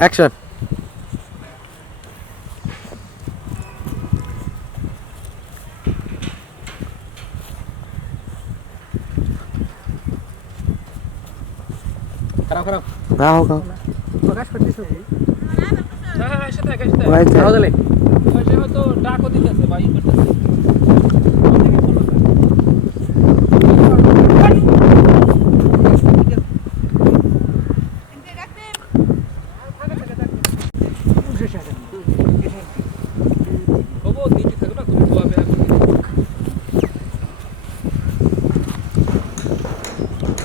Action. খারাপ খারাপ রাও গাও প্রকাশ করতেছো হ্যাঁ হ্যাঁ সেটাই সেটাই ওয়াইতে তাহলে সে হয়তো ডাকও দিতেছে বা ই করতেছে।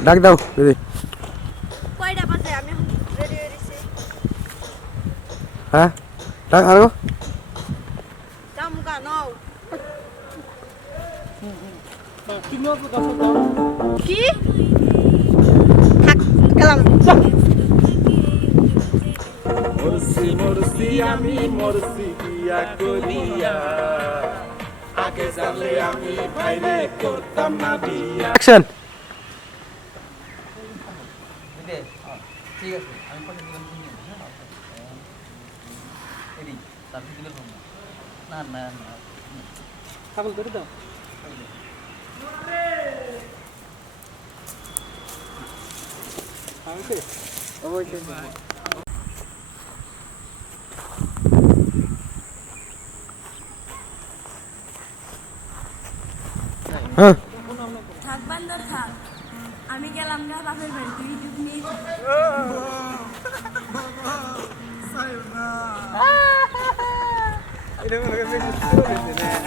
ডাক দাও দিদি। হ্যাঁ ডাক আরো জামুকা নাও তুমি অল্প কথা দাও কি থাক গেলাম মরছি মরছি আমি মরছি বিয়া করিয়া আগে জানলে আমি বাইরে করতাম না বিয়া অ্যাকশন ঠিক আছে আমি হ্যাঁ তারপর দিলে না। না না ছাগল ধরে দাও। হ্যাঁ। থাক বান্দর থাক। আমি গেলাম গা বাপের বাড়ি তুই でもなんか全部袋ですね。